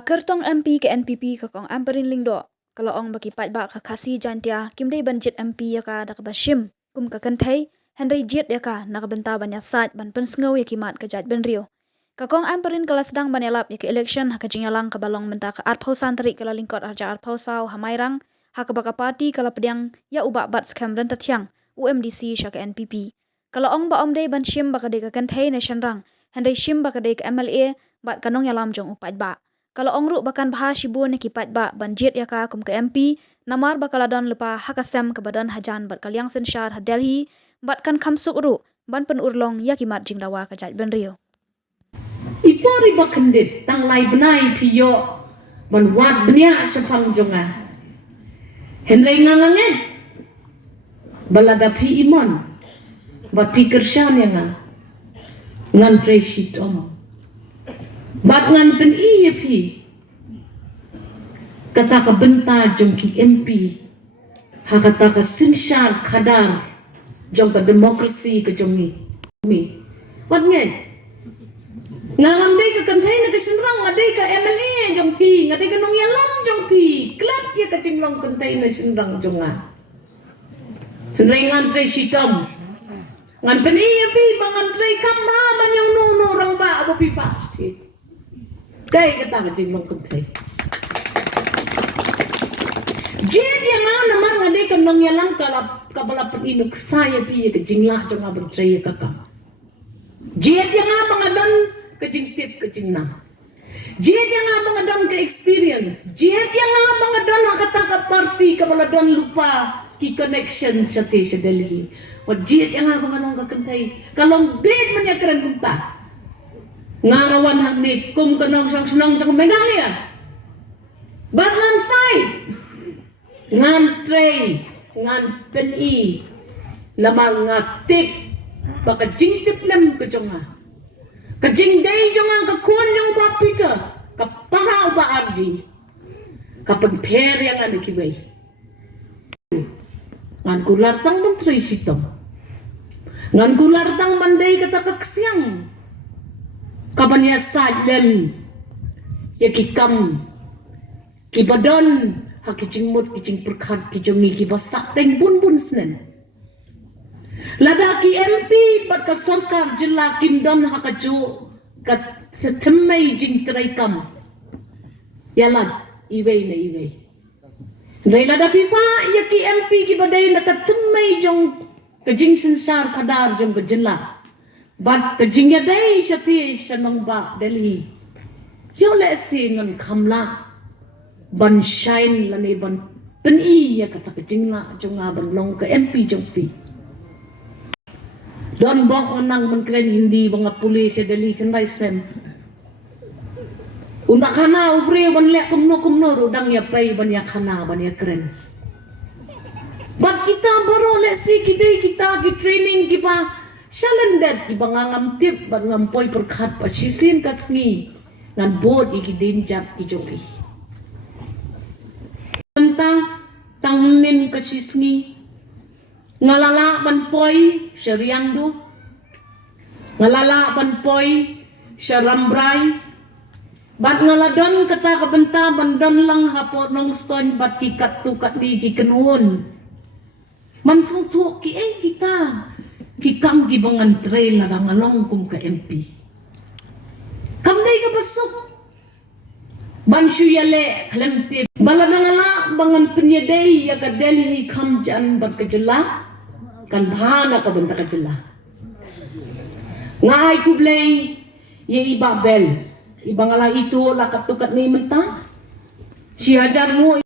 Kertong MP ke NPP ke kong Ampareen lingdo. Kalau ong bagi pat ba ka kasi jantia Kynthei banjit MP ya ka dak bashim kum ka Kynthei Henry jit ya ka nak benta banyak sat ban pensngau ya kimat ka jat ben rio. Ka kong Ampareen kala sedang banelap ya ke election ha ka jingalang ka balong menta ka art pausan tari kala lingkot arja art pausau Shynrang ha ka baka parti kala pediang ya uba bat skam renta tiang UMDC sya ke NPP. Kalau ong ba om dei ban shim baka de ka Kynthei na Shynrang Henry shim baka de ka MLA bat kanong ya lam jong upat ba. Kalau ongru bakan bahas shibun ni kipat ba banjit ya ka kum ke MP namar bakaladon lepa hakasem ke badan hajan bat kalyang sensyar ha Delhi bat kan kamsuk ru ban pen urlong ya kimat jingdawa ka jat ben rio. Ipori bakandit tang lai benai piyo ban wat benia sepam jonga. Henry ngangange balada pi imon bat pi kershan yang ngan presit om. Bat ngan pen iya pi kata ka benta jong ki MP ha kata ka sinsyar kadar jong ka demokrasi ka jong mi wat nge ngam dei ka Kynthei na ka Shynrang ngadei ka MLA jong pi ngadei ka nong yalam jong pi klap ya ka jinglong Kynthei na Shynrang jong nga ngan tre sitam ngan pen iya pi mangan tre kam ma man yang no rang ba abo pi pasti kay kata ka jinglong Kynthei jid yang ana man ngadei ka nong yalam ka kabala pen inuk saya pi ka jinglah jong abon tre ka kam jid yang ana mangadon kejing tip kejing nam jid yang apa ngadon ke experience jid yang apa ngadon kata ka party ka baladon lupa ki connection sa Delhi wat jid yang apa ngadon ka Kynthei kalong big manya keren kunta ngarawan hak ni kum kanong sang senong sang megang ya batlan fight ngan tray ngan peni lamang ngatip baka jingtip lem ke jonga kajing day jonga ka kuan yang ba Peter ka parau ba arji ka penper yang ada kibai ngan kular tang menteri sitom ngan kular tang mandai kata kaksiang kapan ya sajlen ya kikam kibadon hakijing mut kijing perkat kijongi kibasak teng bun senen ladaki MP bat ka sarkar jilla kimdon hakaju ka themmai jing traikam yalan iwei na iwei rei ladaki pa yaki MP ki badai na ka themmai jong ka jing sensar kadar jong ka jilla bat ka jing ya dai shati shanong ba Delhi yo le singan khamla ban shine lani ban peni ya kata ka jingla jong ban long ka MP jong pi don bok nang mengkren hindi banga pulis ya Delhi kan raisem unda kana ubre ban le kumno udang ya pai ban ya kana ban ya keren bat kita baru le si kita ki training ki pa shalendet ki bangangam tip ban ngampoi perkhat pa sisin kasngi ngan bod iki dinjat ki jopi tanta tangnin ka sisngi ngalala ban poi syariang du ngalala ban poi syarambrai bat ngaladon kata ka benta bandon lang hapo nong stone bat kikat tu kat di kenun mansung tu ki kita kikam ki bangan trail la ngalong kum ka MP kam dai ka besuk ban syuyale klemte baladangala bangan penyedai ya ka Delhi kam jan bat ka jela kan bahana ka benta ka jela ngai kublei ye ibabel ibangala itu la katukat ni menta si hajar mu